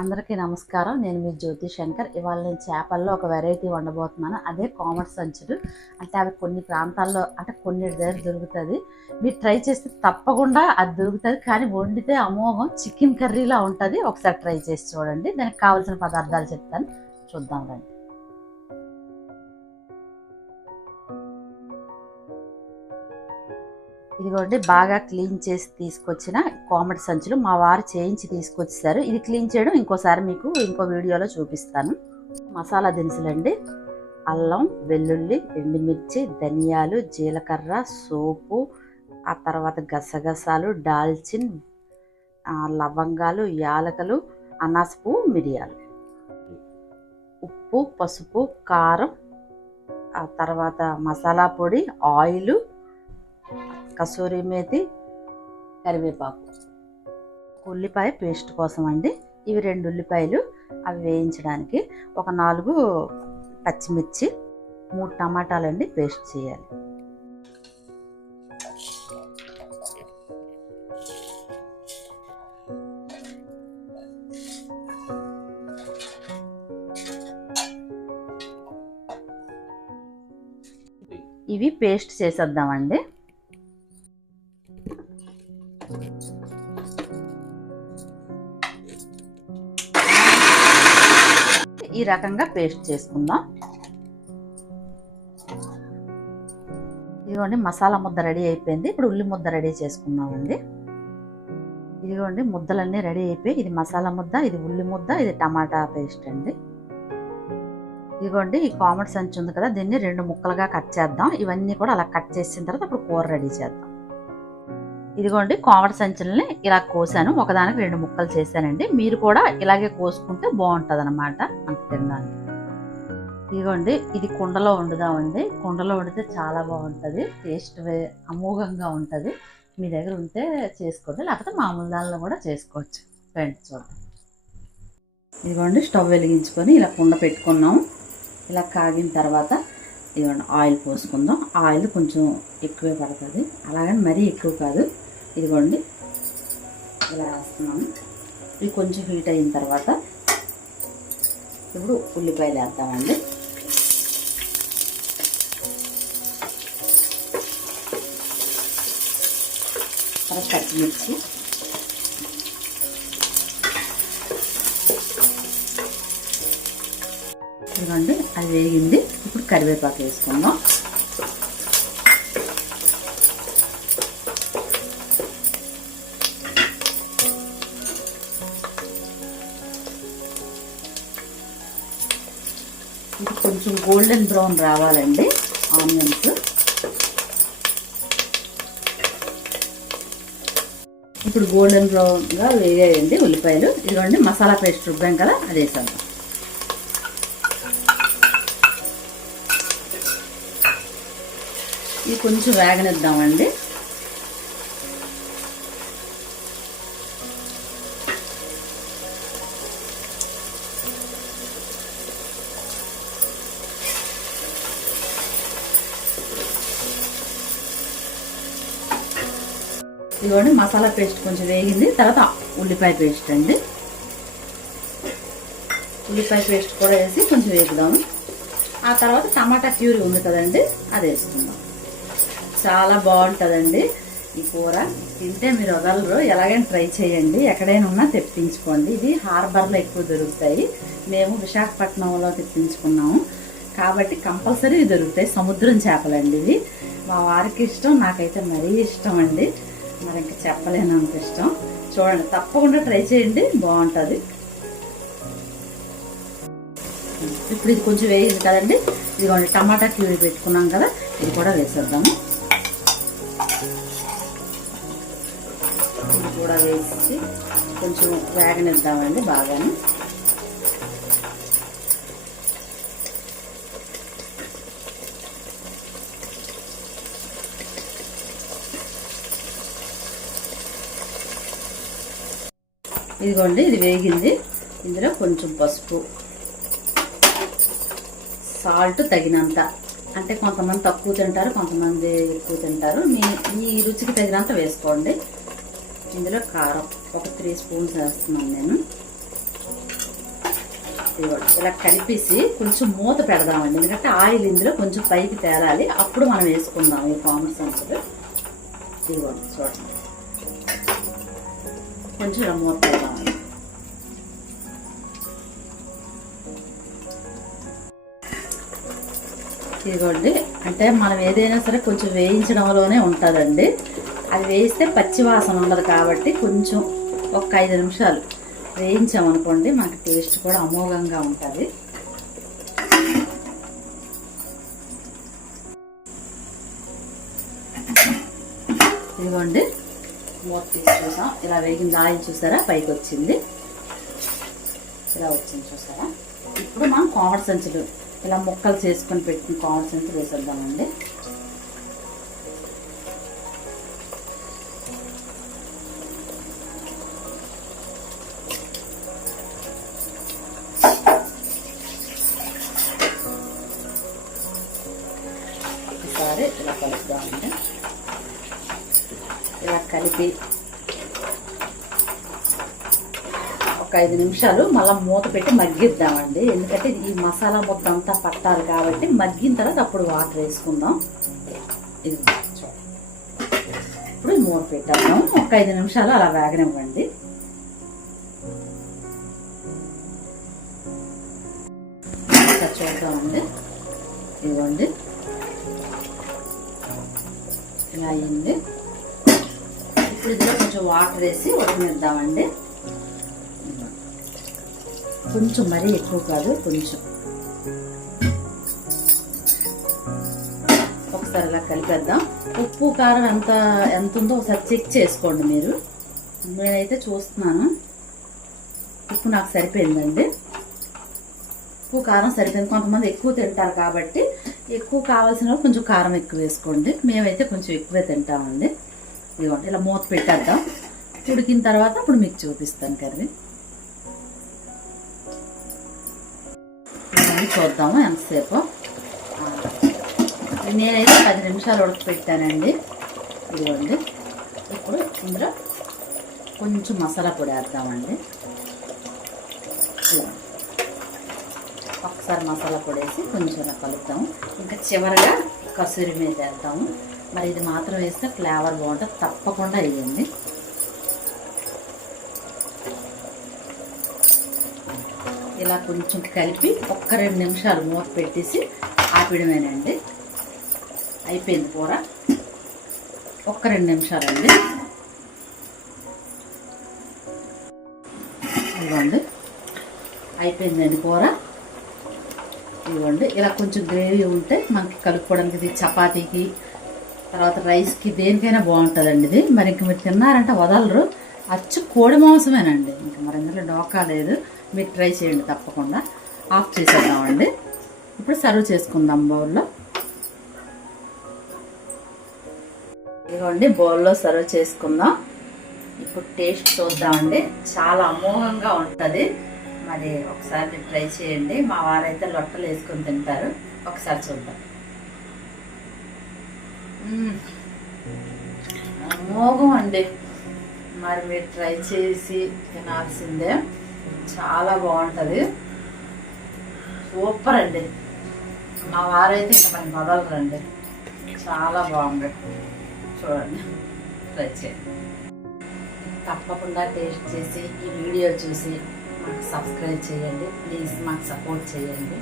అందరికీ నమస్కారం. నేను మీ జ్యోతి శంకర్. ఇవాళ నేను చేపల్లో ఒక వెరైటీ వండబోతున్నాను. అదే కామర్ సంచులు. అంటే అవి కొన్ని ప్రాంతాల్లో అంటే కొన్ని దగ్గర దొరుకుతుంది. మీరు ట్రై చేస్తే తప్పకుండా అది దొరుకుతుంది. కానీ వండితే అమోఘం చికెన్ కర్రీలా ఉంటుంది. ఒకసారి ట్రై చేసి చూడండి. దానికి కావాల్సిన పదార్థాలు చెప్తాను, చూద్దాం రండి. ఇదిగోండి, బాగా క్లీన్ చేసి తీసుకొచ్చిన కామర్ సంచులు మా వారు చేయించి తీసుకొచ్చారు. ఇది క్లీన్ చేయడం ఇంకోసారి మీకు ఇంకో వీడియోలో చూపిస్తాను. మసాలా దినుసులండి: అల్లం, వెల్లుల్లి, ఎండుమిర్చి, ధనియాలు, జీలకర్ర, సోపు, ఆ తర్వాత గసగసాలు, దాల్చిన్, లవంగాలు, యాలకులు, అనాస పువ్వు, మిరియాలు, ఉప్పు, పసుపు, కారం, ఆ తర్వాత మసాలా పొడి, ఆయిల్, కసూరి మేతి, కరివేపాకు, ఉల్లిపాయ పేస్ట్ కోసం అండి. ఇవి 2 ఉల్లిపాయలు, అవి వేయించడానికి. ఒక 4 పచ్చిమిర్చి, 3 టమాటాలండి పేస్ట్ చేయాలి. ఇవి పేస్ట్ చేసేద్దామండి. ఈ రకంగా పేస్ట్ చేసుకుందాం. ఇదిగోండి, మసాలా ముద్ద రెడీ అయిపోయింది. ఇప్పుడు ఉల్లి ముద్ద రెడీ చేసుకుందామండి. ఇదిగోండి, ముద్దలన్నీ రెడీ అయిపోయి, ఇది మసాలా ముద్ద, ఇది ఉల్లి ముద్ద, ఇది టమాటా పేస్ట్ అండి. ఇదిగోండి, ఈ కామర్ సంచి ఉంది కదా, దీన్ని 2 ముక్కలుగా కట్ చేద్దాం. ఇవన్నీ కూడా అలా కట్ చేసిన తర్వాత ఇప్పుడు కూర రెడీ చేద్దాం. ఇదిగోండి, కామర్ సంచుల్ని ఇలా కోసాను. ఒకదానికి 2 ముక్కలు చేశానండి. మీరు కూడా ఇలాగే కోసుకుంటే బాగుంటుంది అనమాట అంత తినడానికి. ఇదిగోండి, ఇది కుండలో వండుదామండి. కుండలో వండితే చాలా బాగుంటుంది, టేస్ట్ అమోఘంగా ఉంటుంది. మీ దగ్గర ఉంటే చేసుకోండి, లేకపోతే మామూలు దానిలో కూడా చేసుకోవచ్చు. ఫ్రెండ్స్ చూడండి, ఇదిగోండి, స్టవ్ వెలిగించుకొని ఇలా కుండ పెట్టుకున్నాం. ఇలా కాగిన తర్వాత ఇదిగోండి ఆయిల్ పోసుకుందాం. ఆయిల్ కొంచెం ఎక్కువే పడుతుంది, అలాగని మరీ ఎక్కువ కాదు. ఇదిగోండి, ఇలా వేస్తున్నాము. ఇది కొంచెం హీట్ అయిన తర్వాత ఇప్పుడు ఉల్లిపాయలు వేద్దామండి. తర్వాత పచ్చిమిర్చి, ఇదిగోండి, అది వేగింది. ఇప్పుడు కరివేపాకు వేసుకుందాం. ఇది కొంచెం గోల్డెన్ బ్రౌన్ రావాలండి ఆనియన్స్. ఇప్పుడు గోల్డెన్ బ్రౌన్గా వేయాలండి ఉల్లిపాయలు. ఇదిగోండి, మసాలా పేస్ట్ రుబ్బాం కదా, అది వేసాము. ఇది కొంచెం వేగనిద్దామండి. ఇదిగోండి, మసాలా పేస్ట్ కొంచెం వేగింది. తర్వాత ఉల్లిపాయ పేస్ట్ అండి. ఉల్లిపాయ పేస్ట్ కూడా వేసి కొంచెం వేపుదాము. ఆ తర్వాత టమాటా ప్యూరీ ఉంది కదండి, అది వేసుకుందాం. చాలా బాగుంటుందండి ఈ కూర. తింటే మీరు వదలరు. ఎలాగైనా ట్రై చేయండి. ఎక్కడైనా ఉన్నా తెప్పించుకోండి. ఇది హార్బర్లో ఎక్కువ దొరుకుతాయి. మేము విశాఖపట్నంలో తెప్పించుకున్నాము కాబట్టి కంపల్సరీ దొరుకుతాయి. సముద్రం చేపలండి ఇవి. మా వారికి ఇష్టం, నాకైతే మరీ ఇష్టం అండి. మరి ఇంకా చెప్పలేనంత ఇష్టం. చూడండి, తప్పకుండా ట్రై చేయండి, బాగుంటుంది. ఇప్పుడు ఇది కొంచెం వేగింది కదండి. ఇదిగోండి, టమాటా ప్యూరీ పెట్టుకున్నాం కదా, ఇది కూడా వేసేద్దాము. ఇది కూడా వేసి కొంచెం వేగనిద్దామండి బాగానే. ఇదిగోండి, ఇది వేగింది. ఇందులో కొంచెం పసుపు, సాల్ట్ తగినంత. అంటే కొంతమంది తక్కువ తింటారు, కొంతమంది ఎక్కువ తింటారు. మీ రుచికి తగినంత వేసుకోండి. ఇందులో కారం ఒక 3 స్పూన్స్ వేస్తున్నాను నేను. ఇలా కలిపేసి కొంచెం మూత పెడదామండి, ఎందుకంటే ఆయిల్ ఇందులో కొంచెం పైకి తేలాలి, అప్పుడు మనం వేసుకుందాం ఈ కామన్ సంచులు. ఇదిగోండి చూడండి, కొంచెం ఇలా మూత పెడదామండి. ఇదిగోండి, అంటే మనం ఏదైనా సరే కొంచెం వేయించడంలోనే ఉంటుందండి. అది వేయిస్తే పచ్చి వాసన ఉండదు కాబట్టి కొంచెం ఒక 5 నిమిషాలు వేయించామనుకోండి మనకి టేస్ట్ కూడా అమోఘంగా ఉంటుంది. ఇదిగోండి మూత తీసి చూసాం, ఇలా వేగింది, ఆయిల్ చూసారా పైకి వచ్చింది, ఇలా వచ్చింది చూసారా. ఇప్పుడు మనం కోమటి సంచులు ఇలా ముక్కలు చేసుకొని పెట్టుకుని కోమటి సంచులు వేసేద్దామండి. ఒకసారి ఇలా కలుపుదామండి. ఇలా కలిపి ఒక 5 నిమిషాలు మళ్ళీ మూత పెట్టి మగ్గిద్దామండి, ఎందుకంటే ఈ మసాలా ముద్ద అంతా పట్టాలి కాబట్టి. మగ్గిన తర్వాత అప్పుడు వాటర్ వేసుకుందాం. ఇది ఇప్పుడు మూత పెట్టేద్దాం, ఒక 5 నిమిషాలు అలా వేగనివ్వండి. చూద్దామండి, ఇదిగోండి ఇలా అయ్యింది. ఇప్పుడు ఇందులో కొంచెం వాటర్ వేసి ఉడకనిద్దామండి. కొంచెం మరీ ఎక్కువ కాదు, కొంచెం. ఒకసారి ఇలా కలిపేద్దాం. ఉప్పు కారం ఎంత ఉందో ఒకసారి చెక్ చేసుకోండి మీరు. నేనైతే చూస్తున్నాను, ఉప్పు నాకు సరిపోయిందండి. ఉప్పు కారం సరిపోయింది. కొంతమంది ఎక్కువ తింటారు కాబట్టి ఎక్కువ కావాల్సిన వాళ్ళు కొంచెం కారం ఎక్కువ వేసుకోండి. మేమైతే కొంచెం ఎక్కువే తింటామండి. ఇదిగోండి ఇలా మూత పెట్టేద్దాం. ఉడికిన తర్వాత అప్పుడు మీకు చూపిస్తాను కర్రీ. చూద్దాము ఎంతసేపు. నేనైతే 10 నిమిషాలు ఉడకపెట్టానండి. ఇదిగోండి ఇప్పుడు ఇందులో కొంచెం మసాలా పొడి వేద్దామండి. ఒకసారి మసాలా పొడి వేసి కొంచెం ఇలా కలుపుతాము. ఇంకా చివరిగా కసూరి మీద వేద్దాము. మరి ఇది మాత్రం వేస్తే ఫ్లేవర్ బాగుంటుంది, తప్పకుండా వేయండి. ఇలా కొంచెం కలిపి ఒక్క 2 నిమిషాలు మూత పెట్టేసి ఆపిడమేనండి. అయిపోయింది కూర. ఒక్క 2 నిమిషాలండి. ఇదిగోండి అయిపోయిందండి కూర. ఇదిగోండి ఇలా కొంచెం గ్రేవీ ఉంటే మనకి కలుపుకోవడానికి, ఇది చపాతీకి తర్వాత రైస్కి దేనికైనా బాగుంటుందండి ఇది. మరి ఇంక మీరు తిన్నారంటే వదలరు, అచ్చు కోడి మాంసమేనండి, ఇంకా మరి ఇందులో డోకా లేదు. మీరు ట్రై చేయండి తప్పకుండా. ఆఫ్ చేసేద్దామండి. ఇప్పుడు సర్వ్ చేసుకుందాం బౌల్లో. ఇదిగోండి బౌల్లో సర్వ్ చేసుకుందాం. ఇప్పుడు టేస్ట్ చూద్దామండి. చాలా అమోఘంగా ఉంటుంది. మరి ఒకసారి మీరు ట్రై చేయండి. మా వారైతే లొట్టలు వేసుకొని తింటారు. ఒకసారి చూద్దాం. అమోఘం అండి. మరి మీరు ట్రై చేసి తినాల్సిందే. చాలా బాగుంటుంది, సూపర్ అండి. మా వారైతే ఇంకా మనకి మొదలరండి, చాలా బాగుంది. చూడండి, ట్రై చేయండి. తప్పకుండా టేస్ట్ చేసి ఈ వీడియో చూసి మాకు సబ్స్క్రైబ్ చేయండి ప్లీజ్. మాకు సపోర్ట్ చేయండి.